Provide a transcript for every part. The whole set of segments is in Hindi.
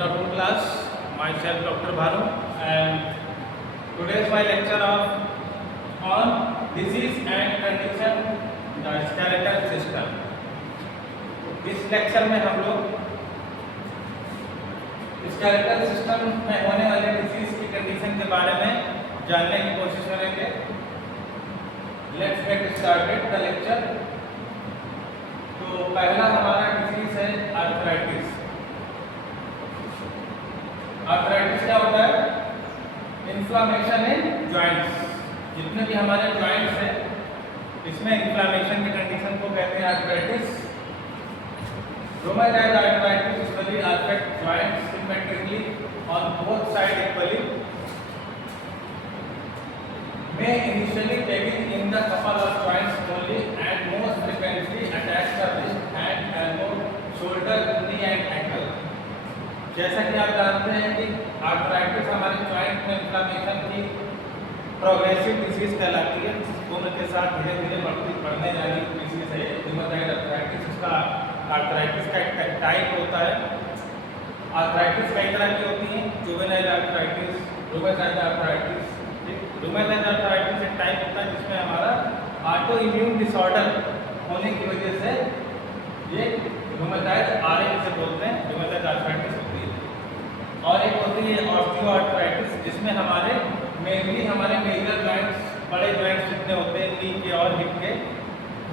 Good afternoon class, myself Dr. Bhanu and today is my lecture on disease and condition the skeletal system. इस लेक्चर में हम लोग स्केलेटल सिस्टम में होने वाले डिजीज की कंडीशन के बारे में जानने की कोशिश करेंगे. Let's get started the lecture. तो पहला हमारा डिजीज है आर्थराइटिस. आर्थराइटिस क्या होता है? इन्फ्लामेशन इन जॉइंट्स. जितने भी हमारे जॉइंट्स हैं इसमें इन्फ्लामेशन की कंडीशन को कहते हैं arthritis. Rheumatoid arthritis usually affect joints symmetrically on both sides equally. May initially begin in the couple of joints only and most frequently attacks the wrist, hand, elbow, shoulder, knee and ankle. जैसा कि आप जानते हैं कि आर्थराइटिस हमारे जॉइंट में इन्फ्लामेशन की प्रोग्रेसिव डिजीज कहलाती है. उम्र के साथ धीरे धीरे बढ़ने वाली डिजीज है रूमेटॉइड आर्थराइटिस. इसका आर्थराइटिस का एक टाइप होता है. आर्थराइटिस कई तरह की होती हैं. Juvenile arthritis, rheumatoid arthritis. Rheumatoid arthritis एक टाइप होता है जिसमें हमारा ऑटो इम्यून डिसऑर्डर होने की वजह से ये रूमेटॉइड आरएम से बोलते हैं, रूमेटॉइड आर्थराइटिस होती है. और एक होती है ऑस्टियो आर्थराइटिस जिसमें हमारे मेनली हमारे मेजर जॉइंट्स, बड़े जॉइंट्स जितने होते हैं नी के और हिप के,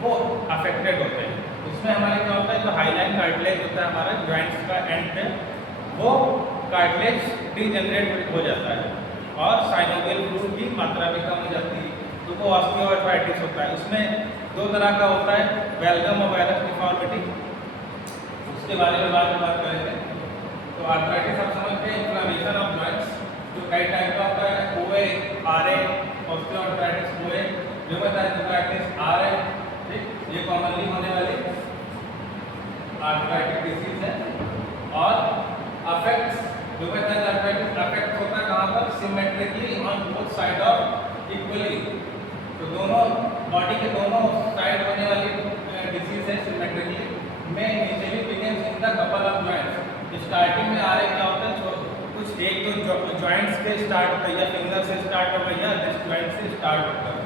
वो अफेक्टेड होते हैं. इसमें हमारे क्या होता है, जो हाईलाइन कार्टिलेज होता है हमारा जॉइंट्स का एंड पे, वो कार्टिलेज डीजनरेट हो जाता है और साइनोवियल फ्लूइड की मात्रा भी कम हो जाती है. तो वो ऑस्टियोआर्थराइटिस होता है. उसमें दो तरह का होता है, बेल्गम और वायरस डिफॉर्मिटी. उसके बारे में बाद में बात करेंगे. तो आर्थराइटिस आप समझते हैं इन्फ्लामेशन ऑफ जॉइंट्स जो कई टाइप का होता है. ओए, आरए, ऑस्टियोआर्थराइटिस ओए, रूमेटॉइड आर्थराइटिस आरए. ठीक, ये कॉमनली होने वाली आर्थराइटिक डिजीज है. और अफेक्ट्स रूमेटॉइड आर्थराइटिस अफेक्ट होता है कहाँ पर? Symmetrically on both side of equally. तो दोनों बॉडी के दोनों साइड होने वाली डिजीज है सिमेट्रिकली. में initially begins in the couple of joints. Starting में आरए क्या होता है, कुछ एक तो जॉइंट्स के स्टार्ट होता है, या फिंगर से स्टार्ट होगा या रिस्ट जॉइंट से स्टार्ट होता है.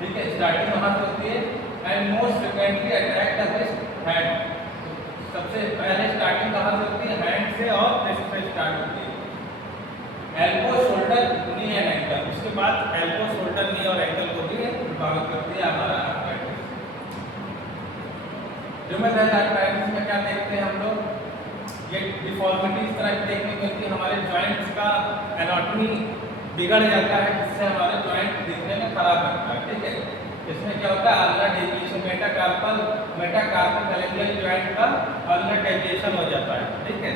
ठीक है, स्टार्टिंग वहाँ से होती है. And most frequently attack the wrist hand. सबसे पहले स्टार्टिंग कहाँ से होती है? हैंड से और रिस्ट से स्टार्ट होती है. Elbow, shoulder, knee and ankle. उसके बाद एल्बो, शोल्डर, नी और एंकल को भी प्रभावित करती है हमारा आर्थराइटिस. रूमेटॉइड आर्थराइटिस में क्या देखते हैं हम लोग? ये डिफॉर्मिटी इस तरह की देखने को मिलती है. हमारे जॉइंट्स का एनाटॉमी बिगड़ जाता है जिससे हमारे जॉइंट दिखने में खराब लगता है. ठीक है, इसमें क्या होता है? Ulnar deviation, metacarpal calendar joint का अल्नर डेविएशन हो जाता है. ठीक है,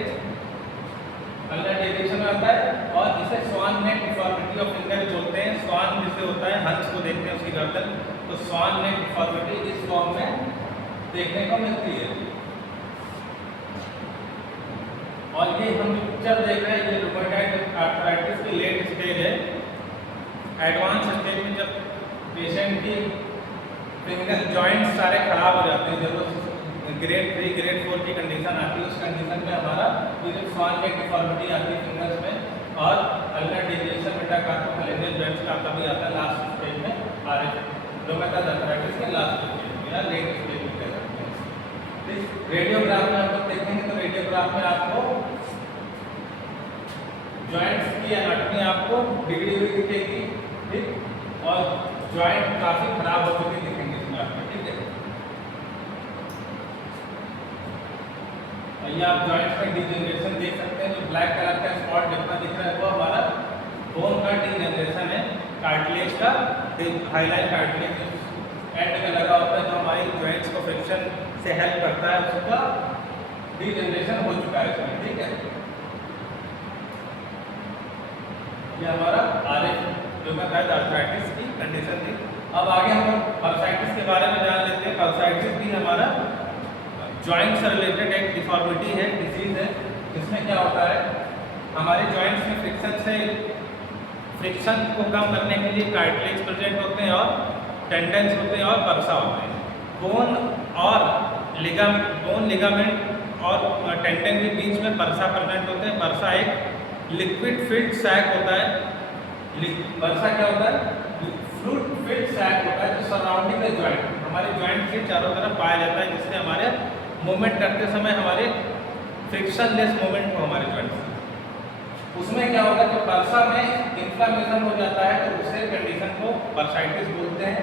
अल्नर डेविएशन होता है और इसे स्वान नेक डिफॉर्मिटी ऑफ फिंगर बोलते हैं. स्वान जिसे होता है, हंस को देखते हैं उसकी गर्दन, तो स्वान नेक डिफॉर्मिटी इस फॉर्म में देखने को मिलती है. और ये हम जो पिक्चर देख रहे हैं ये रूमेटॉइड आर्थराइटिस की लेट स्टेज है. एडवांस स्टेज में जब पेशेंट की फिंगर जॉइंट्स सारे खराब हो जाते हैं, जब ग्रेड 3 ग्रेड 4 की कंडीशन आती है, उस कंडीशन में हमारा ये जो स्वान नेक डिफॉर्मिटी आती है फिंगर्स में और ulnar deviation, metacarpal calendar joints का तभी आता है लास्ट स्टेज में. आरए रूमेटॉइड आर्थराइटिस के लास्ट स्टेज में या लेट स्टेज में कह सकते हैं. रेडियोग्राफ में हम लोग देखेंगे तो रेडियोग्राफ में आपको जॉइंट्स की एनाटॉमी आपको बिगड़ी हुई दिखेगी. ठीक, और जॉइंट काफी खराब हो चुके दिखेंगे इसमें आपको. ठीक है, ये आप जॉइंट्स में डिजेनरेशन देख सकते हैं. जो ब्लैक कलर का स्पॉट जितना दिख रहा है वो हमारा बोन का डिजेनरेशन है, कार्टिलेज का. हाईलाइन कार्टिलेज एंड में लगा होता है जो हमारी जॉइंट्स को फ्रिक्शन से हेल्प करता है, उसका डिजेनरेशन हो चुका है इसमें. ठीक है, ये हमारा आरए रूमेटॉइड आर्थराइटिस की कंडीशन थी. अब आगे हम लोग बर्साइटिस के बारे में जान लेते हैं. बर्साइटिस भी हमारा जॉइंट से रिलेटेड एक डिफॉर्मिटी है, डिजीज है. जिसमें क्या होता है, हमारे जॉइंट्स में फ्रिक्शन को कम करने के लिए कार्टिलेज प्रेजेंट होते हैं और टेंडेंस होते हैं और बर्सा होते हैं. बोन लिगामेंट और टेंडन के बीच में बर्सा प्रेजेंट होते हैं। बर्सा एक लिक्विड फिल्ड सैक होता है। बर्सा क्या होता है? फ्लूइड फिल्ड सैक होता है जो सराउंडिंग द जॉइंट, हमारे जॉइंट के चारों तरफ पाया जाता है, जिससे हमारे मूवमेंट करते समय हमारे फ्रिक्शनलेस मूवमेंट हो हमारे जॉइंट। उसमें क्या होगा, जब बर्सा में इन्फ्लामेशन हो जाता है तो उसे कंडीशन को बर्साइटिस बोलते हैं।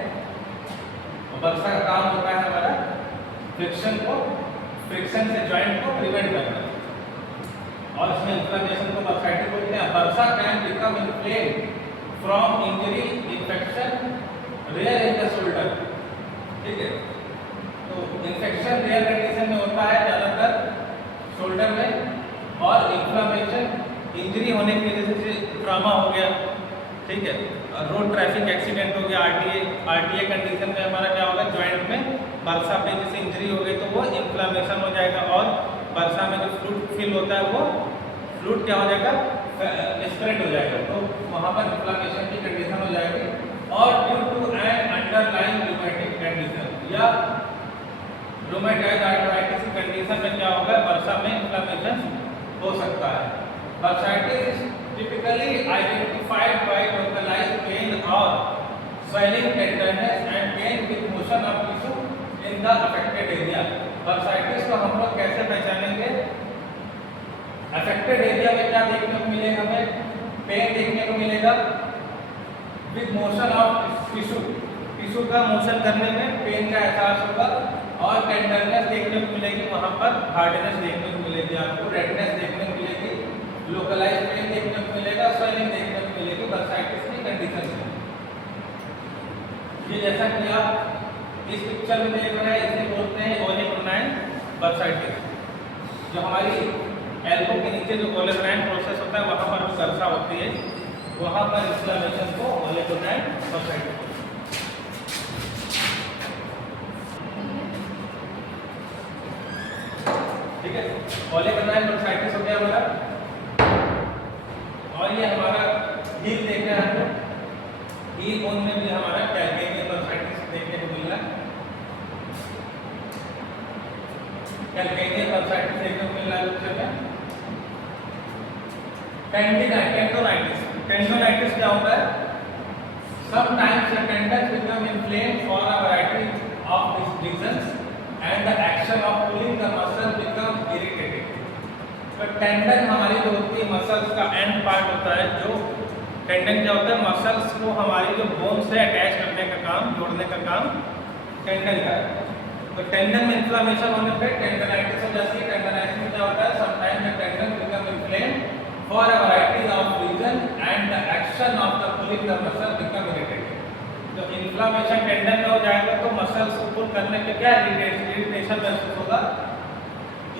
और बर्सा का काम होता है हमारा फ्रिक्शन से जॉइंट को प्रिवेंट करना, और इसमें इन्फ्लामेशन को बर्साइटिस बोलते हैं। Bursa can become inflamed from injury, infection, rare in the shoulder. ठीक है, तो इन्फेक्शन रेयर कंडीशन में होता है ज़्यादातर शोल्डर में, और इन्फ्लामेशन इंजरी होने की वजह से ट्रॉमा हो गया। ठीक है, रोड ट्रैफिक एक्सीडेंट हो गया, आरटीए कंडीशन में हमारा क्या होगा, जॉइंट में बर्सा पे जैसे इंजरी हो गई तो वो इन्फ्लामेशन हो जाएगा, और बर्सा में जो फ्लूइड फिल होता है वो फ्लूइड क्या हो जाएगा, स्प्रेड हो जाएगा, तो वहाँ पर इन्फ्लामेशन की कंडीशन हो जाएगी। और due to an underlying rheumatic condition या रूमेटॉइड आर्थराइटिस की कंडीशन में क्या होगा, बर्सा में इन्फ्लामेशन हो सकता है। Bursitis is typically identified by localised pain और swelling, tenderness and pain with motion of tissue in the affected area। Bursitis को हम लोग कैसे पहचानेंगे? अफेक्टेड एरिया में क्या देखने को मिलेगा, हमें पेन देखने को मिलेगा विद मोशन ऑफ टिश्यू का मोशन करने में पेन का एहसास होगा, और टेंडरनेस देखने को मिलेगी, वहाँ पर हार्डनेस देखने को मिलेगी, आपको रेडनेस देखने को मिलेगी, लोकलाइज्ड पेन देखने को मिलेगा, स्वेलिंग देखने को मिलेगी बर्साइटिस की कंडीशन में। ये जैसा कि आप इस पिक्चर में देख रहे हैं, इसे बोलते हैं ओलेग्राइन बर्साइटिस। जो हमारी एल्बो के नीचे जो ओलेग्राइन प्रोसेस होता है वहाँ पर बर्सा होती है, वहाँ पर इन्फ्लेमेशन को ओलेग्राइन बर्साइटिस। ठीक है, ओलेग्राइन बर्साइटिस हो गया हमारा। और ये हमारा हील देख रहे हैं हम लोग, हील बोन में भी हमारा कैल्केनियन बर्साइटिस देखने को मिल रहा है। कैल्केनियन बर्साइटिस देखने को मिल रहा है पिक्चर में। टेंडोनाइटिस क्या होता है? Sometimes the tendons become inflamed for a variety of reasons and the action of pulling the muscle become irritated। तो टेंडन हमारी जो होती है मसल्स का एंड पार्ट होता है, जो टेंडन क्या होता है, मसल्स को हमारी जो बोन से अटैच करने का काम, जोड़ने का काम टेंडन का है। तो टेंडन में इन्फ्लेमेशन होने पे टेंडनाइटिस हो जाती है। टेंडनाइटिस में क्या होता है, sometimes the tendon become inflamed for a variety of reasons and the action of the pulling the muscle become irritated। तो इन्फ्लेमेशन टेंडन में हो जाएगा तो मसल्स को पुल करने पे क्या इरिटेशन महसूस होगा।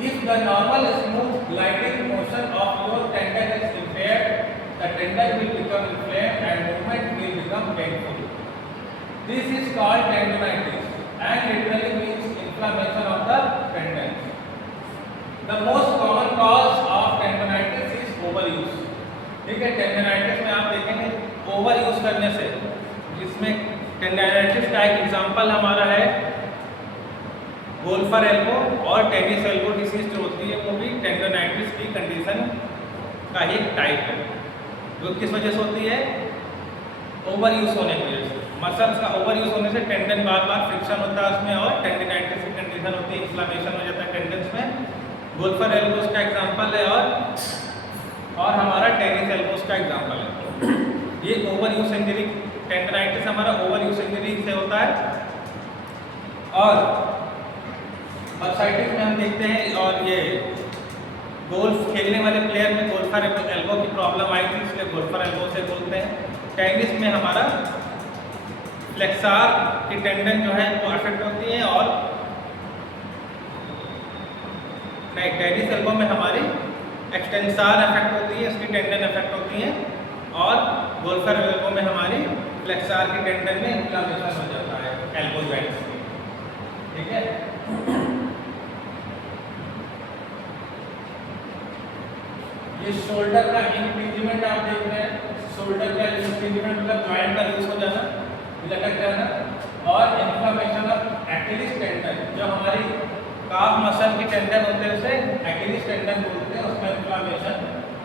If the normal smooth gliding motion of your tendon is impaired, the tendon will become inflamed and movement will become painful। This is called tendonitis and literally means inflammation of the tendon। The most common cause of tendonitis is overuse। ठीक है, टेंडनाइटिस में आप देखेंगे ओवर यूज करने से, जिसमें टेंडनाइटिस का एक एग्जांपल हमारा है गोल्फर एल्बो और टेनिस एल्बो डिसीज जो होती है, वो भी टेंडनाइटिस की कंडीशन का ही टाइप है। जो किस वजह से होती है? ओवर यूज होने की वजह से। मसल्स का ओवर यूज होने से टेंडन बार बार फ्रिक्शन होता है उसमें, और टेंडनाइटिस की कंडीशन होती है, इन्फ्लेमेशन हो जाता है टेंडन्स में। गोल्फर एल्बोस का एग्जांपल है, और हमारा टेनिस एल्बोस का एग्जांपल है। ये ओवर यूज इंजरी, टेंडनाइटिस हमारा ओवर यूज इंजरी से होता है। और बर्साइटिस में हम देखते हैं, और ये गोल्फ खेलने वाले प्लेयर में गोल्फर एल्बो की प्रॉब्लम आई थी, इसलिए गोल्फर एल्बो से बोलते हैं। टेनिस में हमारा फ्लेक्सार की टेंडन जो है वो अफेक्ट होती है, और नहीं, टेनिस एल्बो में हमारी एक्सटेंसार अफेक्ट होती है, इसकी टेंडन अफेक्ट होती है, और गोल्फर एल्बो में हमारी फ्लेक्सार की टेंडन में इन्फ्लेमेशन हो जाता है एल्बो जॉइंट्स में। ठीक है, ये शोल्डर का इंक्रीजमेंट आप देख रहे हैं। शोल्डर का इंक्रीजमेंट मतलब जॉइंट का लूज हो जाना, लटक जाना, और इन्फ्लेमेशन ऑफ एक्टिलिस टेंडन, जो हमारी काफ मसल की टेंडन होते हैं उसे अकिलीज टेंडन बोलते हैं, उसमें इन्फ्लेमेशन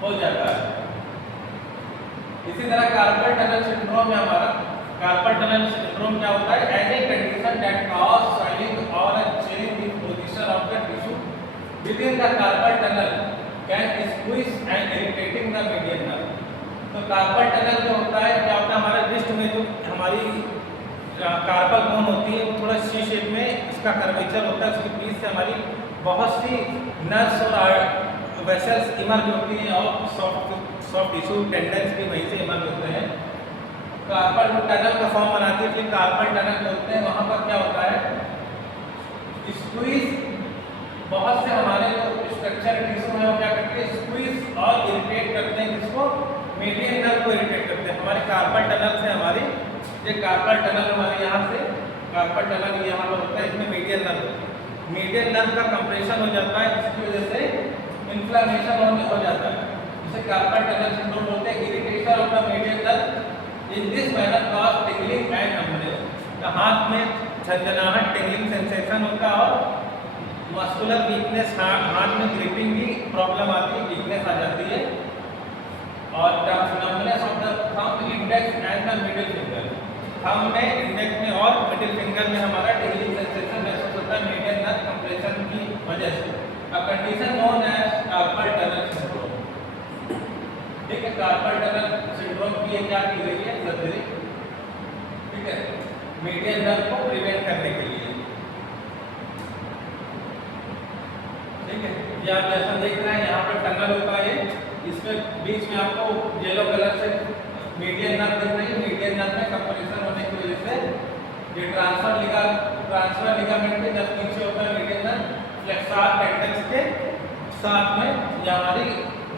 हो जाता है। इसी तरह कार्पल टनल सिंड्रोम में हमारा कार्पल टनल सिंड्रोम क्या होता है? Any condition that cause swelling और a change in position of the tissue within the carpal tunnel can squeeze and irritating the median nerve. तो कार्पल टनल जो होता है, क्या होता है, हमारे रिस्ट में जो हमारी कार्पल बोन होती है वो थोड़ा सी शेप में इसका कर्वेचर होता है, उसके बीच से हमारी बहुत सी नर्व्स और वेसल्स इमर्ज होती हैं और सॉफ्ट टिश्यू टेंडेंस भी वहीं से इमर्ज होते हैं। कार्पल टनल का फॉर्म बनाती है, कार्पल टनल बोलते हैं। वहाँ पर क्या होता है? स्क्वीज, बहुत से हमारे जो स्ट्रक्चर टिश्यू है वो क्या करते हैं? स्क्वीज और इरिटेट करते हैं, जिसको मीडियन नर्व को इरिटेट करते हैं। हमारे कार्पल टनल से हमारी ये कार्पल टनल हमारे यहाँ से कार्पल टनल यहाँ पर होता है, इसमें मीडियन नर्व होता है। मीडियन नर्व का कंप्रेशन हो जाता है, जिसकी वजह से इन्फ्लेमेशन हो जाता है, जिसे कार्पल टनल सिंड्रोम बोलते हैं। Irritation of the median nerve in this manner cause tingling and numbness. हाथ में झंझनाहट, टिंगलिंग सेंसेशन होता है और मस्कुलर वीकनेस, हाथ में ग्रिपिंग की प्रॉब्लम आती है, वीकनेस आ जाती है। और numbness of the thumb, index and the middle finger. Thumb में, इंडेक्स में और मिडिल फिंगर में हमारा टिंगलिंग सेंसेशन महसूस होता है मीडियन नर्व कंप्रेशन की वजह से। A condition known as carpal tunnel syndrome. ठीक है, कार्पल टनल सिंड्रोम की क्या की गई है? सर्जरी, ठीक है, मीडियन नर्व को प्रिवेंट करने के लिए। ठीक है, ये आप जैसा देख रहे हैं यहाँ पर टनल होता है, इसमें बीच में आपको येलो कलर से मीडियन नर्व दिख रही है। मीडियन नर्व में कंप्रेशन होने की वजह से ये ट्रांसफर लिगामेंट के जस्ट नीचे होता है मीडियन नर्व, फ्लेक्सर टेंडेंस के साथ में ये हमारी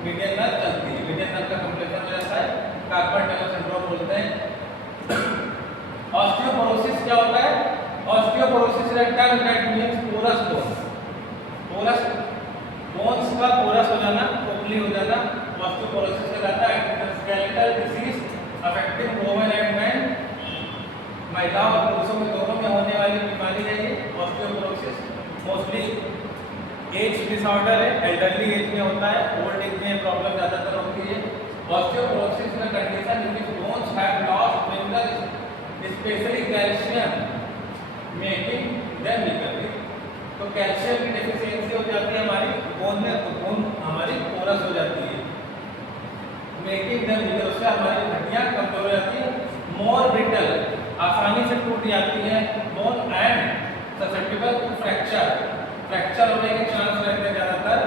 मीडियन नर्व चलती है। मीडियन नर्व का कंप्रेशन हो जाता है, कार्पल टनल सिंड्रोम बोलते हैं। ऑस्टियोपोरोसिस क्या होता है? Osteoporosis rectal that means porous bone. Porous bones का पोरस हो जाना, खोखली हो जाना, ऑस्टियोपोरोसिस कहलाता है। Skeletal disease affecting women and man, महिलाओं और पुरुषों में दोनों में होने वाली बीमारी है ये ऑस्टियोपोरोसिस। मोस्टली एज डिसऑर्डर है, एल्डरली एज में होता है, ओल्ड एज में प्रॉब्लम ज़्यादातर होती है। ऑस्टियोपोरोसिस में condition in which bones have lost minerals specially calcium making them weaker. तो कैल्शियम की डेफिशिएंसी हो जाती है हमारी बोन में, तो बोन हमारी पोरस हो जाती है, मेकिंग देम वीकर। उससे हमारी हड्डियां कमजोर हो जाती है। मोर ब्रिटल, आसानी से टूट जाती है bone, and susceptible to fracture, fracture होने के चांस रहते हैं ज़्यादातर।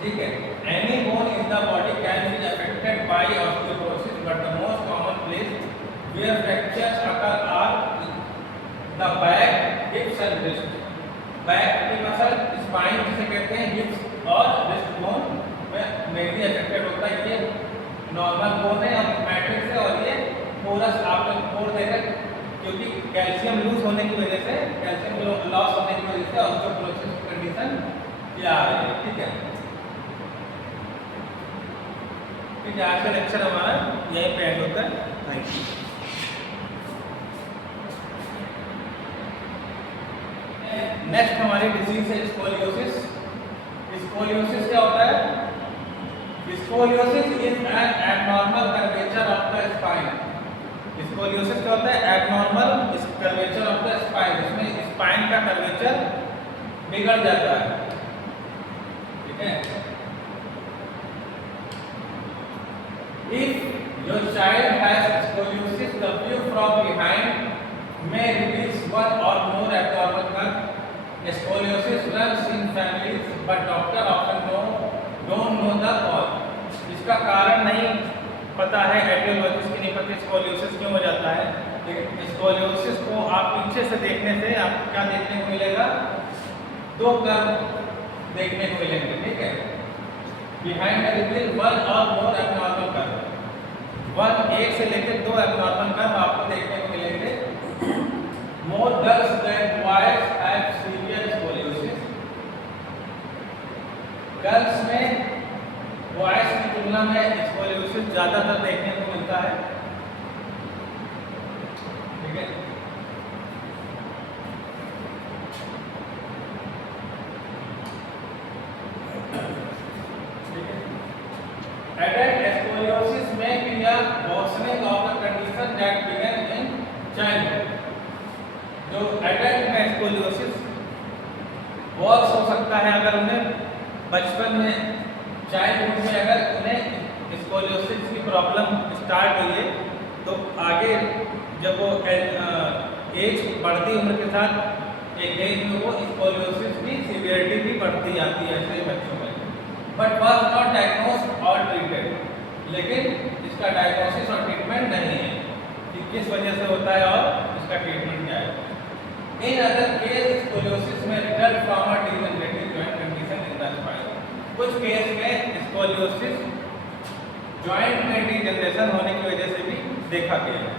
ठीक है, any bone in the body can be affected by osteoporosis, but the most common place where fractures occur are the back, hips and wrist. Back की मसल, स्पाइन जिसे कहते हैं, हिप्स और रिस्ट बोन में मेनली अफेक्टेड होता है। ये नॉर्मल बोन है और मैट्रिक्स है, और ये पोरस आप लोग पोर देकर, क्योंकि कैल्शियम लूज होने की वजह से, कैल्शियम लॉस होने की वजह से ऑस्टियोपोरोसिस की कंडीशन ये आ रही है। ठीक है, ठीक है, आज का लेक्चर हमारा यहीं पे एंड होता है। Thank you. नेक्स्ट हमारी डिजीज है स्कोलियोसिस। स्कोलियोसिस क्या होता है? Scoliosis is an abnormal curvature of the spine. Scoliosis क्या होता है? Abnormal curvature of the spine, इसमें स्पाइन का कर्वेचर बिगड़ जाता है। ठीक है, if your child has scoliosis, the view from behind may reveals one or more abnormal curve. Scoliosis runs in families, but doctor often don't know the cause. इसका कारण नहीं पता है, एटियोलॉजिस्ट की नहीं पता स्कोलियोसिस क्यों हो जाता है। लेकिन स्कोलियोसिस को आप पीछे से देखने से आपको क्या देखने को मिलेगा? दो कर्व देखने को मिलेंगे। ठीक है, बिहाइंड रिवील वन और मोर एबनॉर्मल कर्व। वन, एक से लेकर दो एबनॉर्मल कर्व आपको देखने को मिलेंगे। More girls than boys have severe scoliosis. Girls में बॉयज की तुलना में स्कोलियोसिस ज्यादातर देखने को मिलता है। ठीक है, worsening of the condition that began in childhood. जो एडल्ट में स्कोलियोसिस वर्स हो सकता है अगर उन्हें बचपन में चाइल्डहुड में अगर उन्हें स्कोलियोसिस की प्रॉब्लम स्टार्ट हुई है तो आगे जब वो एज बढ़ती उम्र के साथ एक एज में वो स्कोलियोसिस की सीवियरिटी भी बढ़ती जाती है ऐसे बच्चों में, बट वाज नॉट डायग्नोस्ड और ट्रीटेड, लेकिन इसका डायग्नोसिस और ट्रीटमेंट नहीं है कि किस वजह से होता है और इसका ट्रीटमेंट क्या है। इन अदर केस स्कोलियोसिस में result from a degenerative joint condition in the spine. कुछ केस में स्कोलियोसिस जॉइंट में डिजेनरेशन होने की वजह से भी देखा गया है।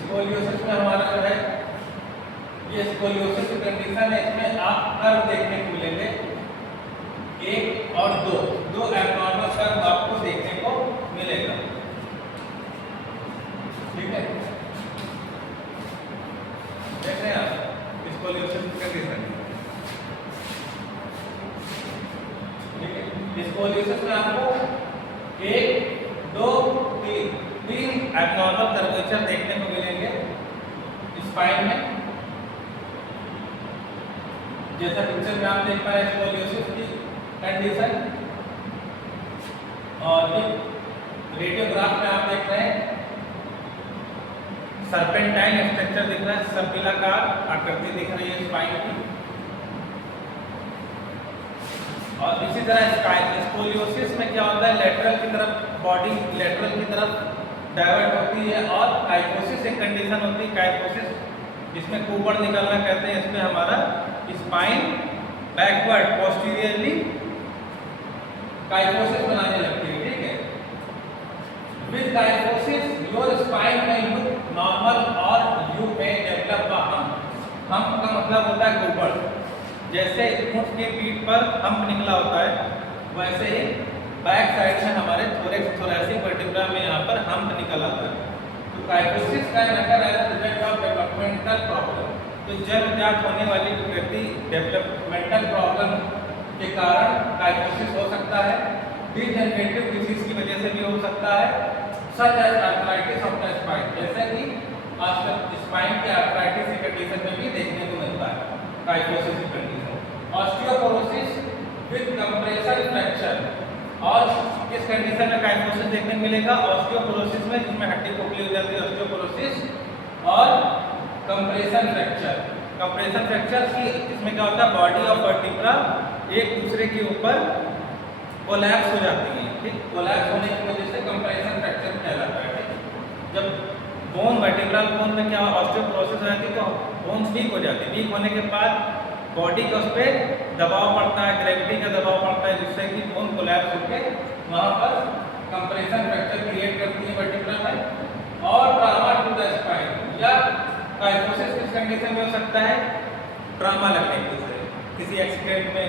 स्कोलियोसिस में हमारा जो है ये स्कोलियोसिस की कंडीशन है, इसमें आप कर्व देखने को मिलेंगे, एक और दो एब्नॉर्मल कर्व आपको देखने को मिलेगा, ठीक है। देख रहे हैं आप स्कोलियोसिस की कंडीशन, ठीक है। स्कोलियोसिस में आपको एक, दो, तीन एब्नॉर्मल कर्वेचर देखने को मिलेंगे स्पाइन में, जैसा पिक्चर में आप देख पा रहे हैं स्कोलियोसिस की कंडीशन। और रेडियोग्राफ में आप देख रहे हैं सर्पेंटाइन स्ट्रक्चर दिख रहा है, सर्पिलाकार आकृति दिख रही है स्पाइन की। और इसी तरह स्कोलियोसिस में क्या होता है, लेटरल की तरफ बॉडी लेटरल की तरफ डाइवर्ट होती है, और काइफोसिस एक कंडीशन होती है, काइफोसिस जिसमें कुबड़ निकलना कहते हैं, इसमें हमारा स्पाइन बैकवर्ड पोस्टीरियरली काइफोसिस बनाने लगती है, ठीक है। विद काइफोसिस योर स्पाइन में लुक नॉर्मल और यू में डेवलप हम्प का मतलब होता है कुबड़, जैसे ऊंट के पीठ पर हम्प निकला होता है वैसे ही बैक साइड में हमारे थोरैसिक वर्टिब्रा में यहाँ पर हम्प निकल आता है। तो काइफोसिस का नकर as result of developmental problem, तो जन्मजात होने वाली व्यक्ति डेवलपमेंटल प्रॉब्लम के कारण काइफोसिस हो सकता है, डिजेनरेटिव डिजीज की वजह से भी हो सकता है, such as arthritis of the spine, जैसे कि आजकल स्पाइन के आर्थराइटिस की कंडीशन में भी देखने को मिलता है काइफोसिस की condition. Osteoporosis with compression fracture, और किस कंडीशन में काइफोसिस देखने को मिलेगा, ऑस्टियोपोरोसिस में जिसमें हड्डी खोखली हो जाती है ऑस्टियोपोरोसिस, और कंप्रेशन फ्रैक्चर। कंप्रेशन फ्रैक्चर की इसमें क्या होता है, बॉडी ऑफ वर्टिब्रा एक दूसरे के ऊपर कोलैप्स हो जाती है, ठीक। कोलैप्स होने की वजह से कंप्रेशन फ्रैक्चर कहलाता है, ठीक। जब बोन वर्टिब्रल बोन में क्या ऑस्टियोपोरोसिस हो जाती है तो बोन वीक हो जाती है, वीक होने के बाद बॉडी का उस पर दबाव पड़ता है, ग्रेविटी का दबाव पड़ता है, जिससे कि बोन कोलैप्स होकर वहाँ पर कंप्रेशन फ्रैक्चर क्रिएट करती है वर्टिब्रा में। और ट्रॉमा टू द स्पाइन, या काइफोसिस किस कंडीशन में हो सकता है, ट्रॉमा लगने की वजह से, किसी एक्सीडेंट में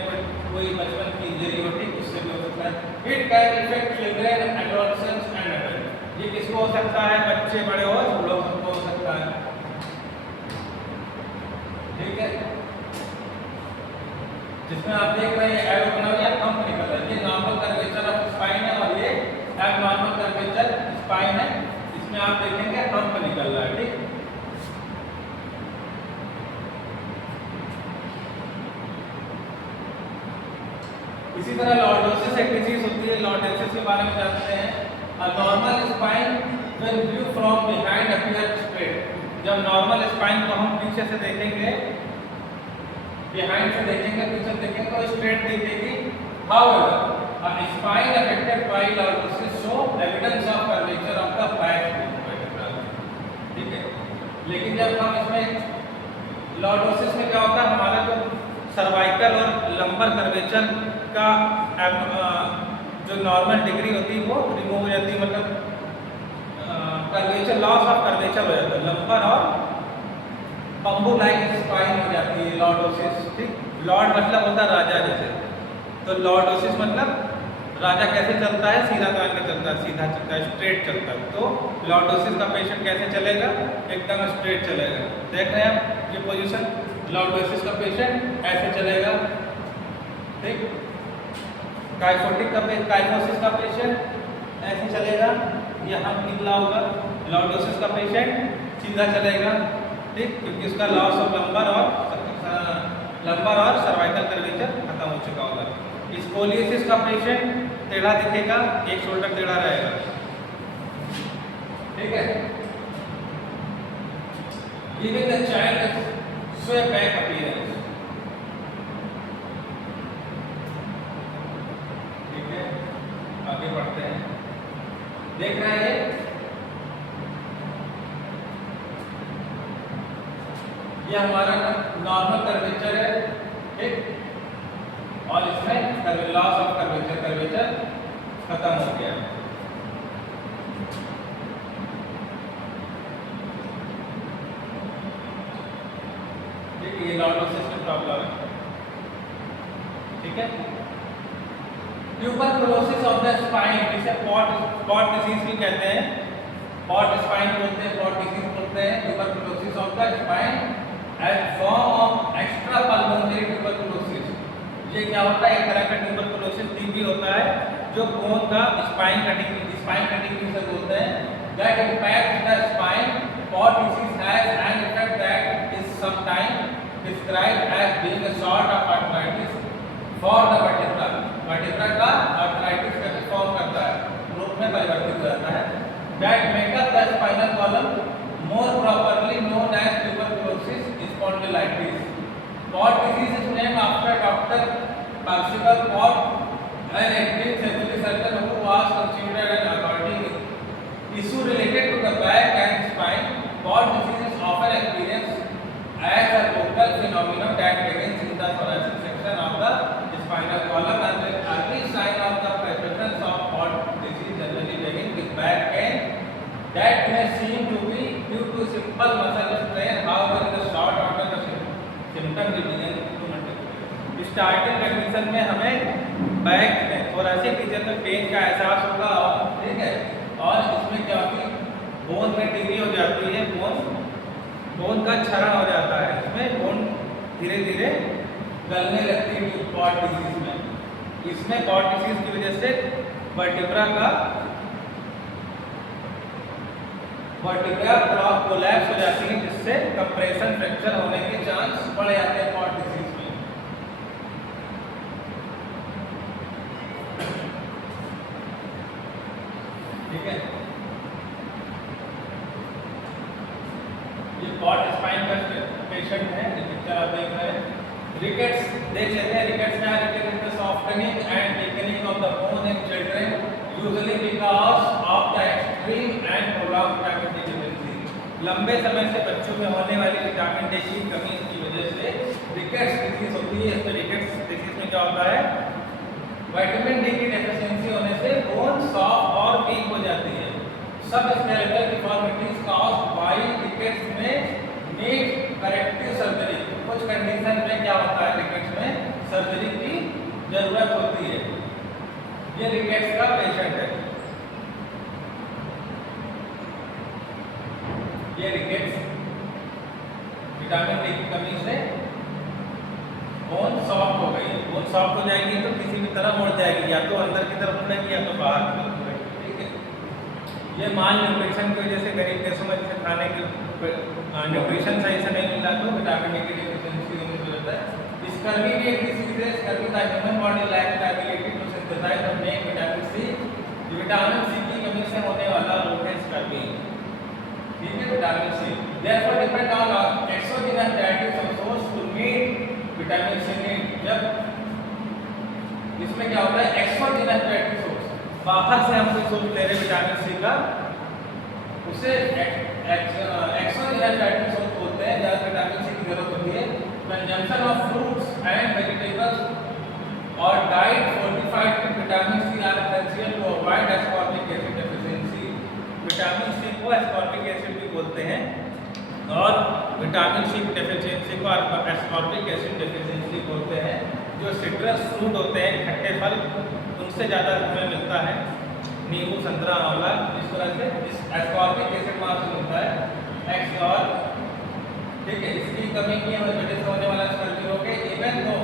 कोई बचपन की इंजरी होती है उससे भी हो सकता है। It can effect children, adolescents and adult, ये किसको हो सकता है, बच्चे बड़े हो लोग सबको हो सकता है, ठीक है। जिसमें आप देख रहे हैं एरो बना हुआ हम्प निकल रहा है, ये नॉर्मल कर्वेचर ऑफ स्पाइन है और ये एबनॉर्मल कर्वेचर स्पाइन है, इसमें आप देखेंगे हम्प निकल रहा है, ठीक। इसी तरह लॉर्डोसिस एक डिजीज होती है, लॉर्डोसिस के बारे में जानते हैं। A normal spine when view from behind appear straight, जब नॉर्मल स्पाइन को हम पीछे से देखेंगे, बिहाइंड से देखेंगे, पीछे देखेंगे तो स्ट्रेट दिखेगी। However a spine affected by lordosis show evidence of curvature of the back, ठीक है। लेकिन जब हम इसमें लॉर्डोसिस में क्या होता है, हमारा जो सर्वाइकल और लंबर कर्वेचर का जो नॉर्मल डिग्री होती है वो रिमूव हो जाती है, मतलब कर्वेचर लॉस ऑफ कर्वेचर हो जाता है, लंबर और बम्बू लाइक स्पाइन हो जाती है लॉर्डोसिस, ठीक। लॉर्ड मतलब होता है राजा जैसे, तो लॉर्डोसिस मतलब राजा कैसे चलता है, सीधा तान के चलता है, सीधा चलता है, स्ट्रेट चलता है। तो लॉर्डोसिस का पेशेंट कैसे चलेगा, एकदम स्ट्रेट चलेगा। देख रहे हैं आप ये पोजीशन, लॉर्डोसिस का पेशेंट ऐसे चलेगा, ठीक। काइफोसिस का पेशेंट ऐसे चलेगा, यहाँ निकला होगा लॉर्डोसिस का पेशेंट सीधा चलेगा, ठीक, क्योंकि उसका लॉस ऑफ लंबर और सर्वाइकल कर्वेचर खत्म हो चुका होगा। स्कोलियोसिस का पेशेंट टेढ़ा दिखेगा, एक शोल्डर टेढ़ा रहेगा, ठीक है। Giving the child a sway back appearance, ठीक है। आगे बढ़ते हैं, देख रहे हैं ये हमारा नॉर्मल कर्वेचर है, ठीक, और इसमें लॉस ऑफ कर्वेचर खत्म हो गया। ठीक है, ये लॉर्डोसिस में प्रॉब्लम है, ठीक है। ट्यूबरकुलोसिस ऑफ द स्पाइन, जिसे पॉट डिजीज भी कहते हैं, पॉट स्पाइन बोलते हैं, पॉट डिजीज बोलते हैं। Tuberculosis of the spine as form of extra pulmonary tuberculosis, ये क्या होता है, एक तरह का ट्यूबरकुलोसिस टीबी होता है जो बोन का स्पाइन कटिंग से बोलते हैं, that impacts the spine. Pot disease has an effect that is sometime described as being a sort of arthritis for the vertebra का arthritis का फॉर्म करता है, रूप में परिवर्तित हो जाता है। That make up the spinal column, more properly known as tuberculosis spondylitis. Port disease is named after Dr. Percival Port, an 18th century surgeon who was considered an authority issue related to the back and spine. Port disease is often experienced as a local phenomenon that begins in the thoracic section of the spinal column, and the early sign of the presence of port disease generally begin with back pain that may seem to be due to simple muscle strain. However, in the short order the symptom begin to multiply. Starting condition में हमें बैक में थोरैसिक रीजन में पेन का एहसास होगा, ठीक है, और इसमें क्या होती है, बोन में टीबी हो जाती है, बोन का क्षरण हो जाता है, इसमें बोन धीरे धीरे गलने लगती है पॉट डिजीज में। इसमें पॉट डिजीज की वजह से वर्टिब्रा ब्लॉक कोलैप्स हो जाती है, जिससे कंप्रेशन फ्रैक्चर होने के चांस बढ़ जाते हैं पॉट डिजीज में, ठीक है। ये पॉट स्पाइन का पेशेंट है, ये पिक्चर आप देख रहे हैं। रिकेट्स देख लेते हैं, रिकेट्स में ricket is the softening and weakening of the bone in children, usually because of the extreme and prolonged vitamin D deficiency. लंबे समय से बच्चों में होने वाली विटामिन डी की कमी की वजह से रिकेट्स डिजीज होती है। इसमें रिकेट्स डिजीज में क्या होता है, विटामिन डी की डेफिशिएंसी होने से बोन सॉफ्ट और वीक हो जाती है। सब skeletal deformities caused by rickets में नीड करेक्टिव सर्जरी। कुछ कंडीशन में क्या होता है, रिकेट्स में सर्जरी की जरूरत होती है। ये रिकेट्स का पेशेंट है, ये रिकेट्स विटामिन डी की कमी से बोन सॉफ्ट हो गई है। बोन सॉफ्ट हो जाएगी तो किसी भी तरह मुड़ जाएगी, या तो अंदर की तरफ मुड़ेगी या तो बाहर की तरफ मुड़ेगी, ठीक है। ये माल न्यूट्रिशन की वजह से गरीब देशों में जैसे खाने के न्यूट्रिशन सही से नहीं मिल रहा तो विटामिन डी की डेफिशिएंसी होने की वजह है। स्कर्वी भी एक डिसीज है। Scurvy the human body lacks the ability to synthesize और make vitamin C. Vitamin C की कमी से होने वाला रोग है स्कर्वी, ठीक है, vitamin C. Therefore depend on exogenous dietary source to meet vitamin C need. जब इसमें क्या होता है, एक्सोजेनस डाइटरी सोर्स, बाहर से हम कोई सोर्स ले रहे विटामिन सी का, उसे एक्सोजेनस डाइटरी सोर्स बोलते हैं, जहाँ विटामिन सी की जरूरत होती है। Consumption of fruits and vegetables और diet fortified with vitamin C are essential to avoid ascorbic acid deficiency. Vitamin C को एस्कॉर्बिक एसिड भी बोलते हैं, और विटामिन सी की डेफिशिएंसी को एस्कॉर्बिक एसिड डेफिशिएंसी बोलते हैं। जो सिट्रस फ्रूट होते हैं, खट्टे फल, उनसे ज़्यादा हमें मिलता है, नींबू, संतरा, आंवला, इस तरह से एस्कॉर्बिक एसिड वहाँ से मिलता है। एक्स और ठीक है, इसकी कमी की वजह से होने वाला स्कर्वी रोग है। Even though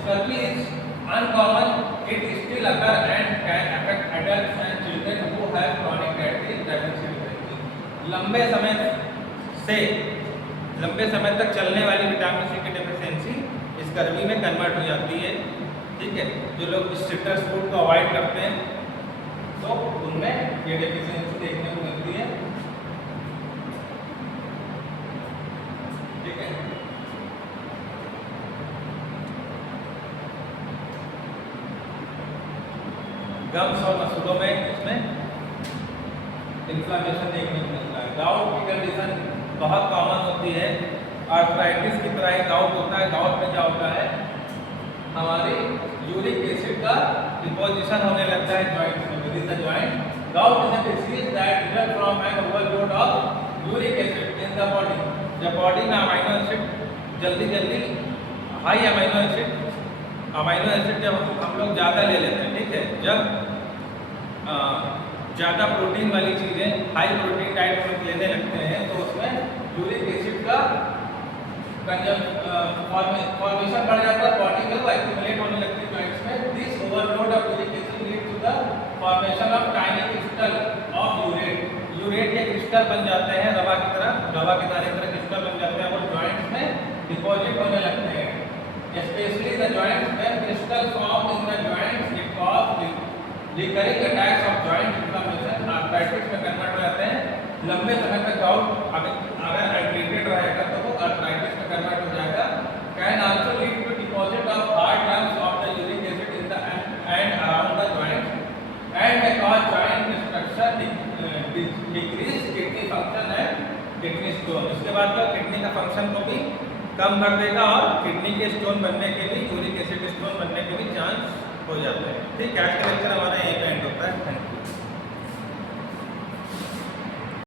scurvy is uncommon, it still occur and can affect adults and children who have chronic deficiency vitamin C. लंबे समय तक चलने वाली विटामिन सी की डेफिशिएंसी इस गर्मी में कन्वर्ट हो जाती है। ठीक है, जो लोग स्ट्रिक्टर फूड को अवॉइड करते हैं तो उनमें ये डेफिशिएंसी देखने को मिलती है। ठीक है, गम्स और मसूलों में इसमें इन्फ्लामेशन देखने को मिलता है। गाउट की कंडीशन बहुत कॉमन होती है, आर्थराइटिस की तरह ही गाउट होता है। गाउट में क्या होता है, हमारी यूरिक एसिड का डिपोजिशन होने लगता है जॉइंट्स में within the joint. Gout is a disease that result from an overload of uric acid in the body. जब बॉडी में अमाइनो एसिड जल्दी हाई अमाइनो एसिड जब हम लोग ज़्यादा ले लेते हैं, ठीक है, जब ज़्यादा प्रोटीन वाली चीज़ें, हाई प्रोटीन डाइट हम लोग लेने लगते हैं तो उसमें यूरिक एसिड का फॉर्मेशन बढ़ जाता है, बॉडी में वो एक्यूमुलेट होने लगती है जॉइंट्स में। This overload of uric acid lead to the formation of tiny crystal of urate. Urate के क्रिस्टल बन जाते हैं, रवा की दाने की तरह क्रिस्टल बन जाते हैं, वो जॉइंट्स में डिपॉजिट होने लगते हैं। Especially the joints, when crystal form in the joints, it cause recurring attacks of joint inflammation, arthritis में कन्वर्ट हो जाते हैं। लंबे समय तक गाउट अगर हाइड्रेटेड रहेगा तो वो आर्थराइटिस में कन्वर्ट हो जाएगा। Can also lead to deposit of hard lumps of the uric acid in the and around the joint and may cause joint destruction, decrease kidney function and kidney stone। इसके बाद जो किडनी का फंक्शन को भी कम कर देगा और किडनी के स्टोन बनने के भी, यूरिक एसिड स्टोन बनने के भी चांस हो जाते हैं। ठीक है, आज का लेक्चर हमारा यहीं पे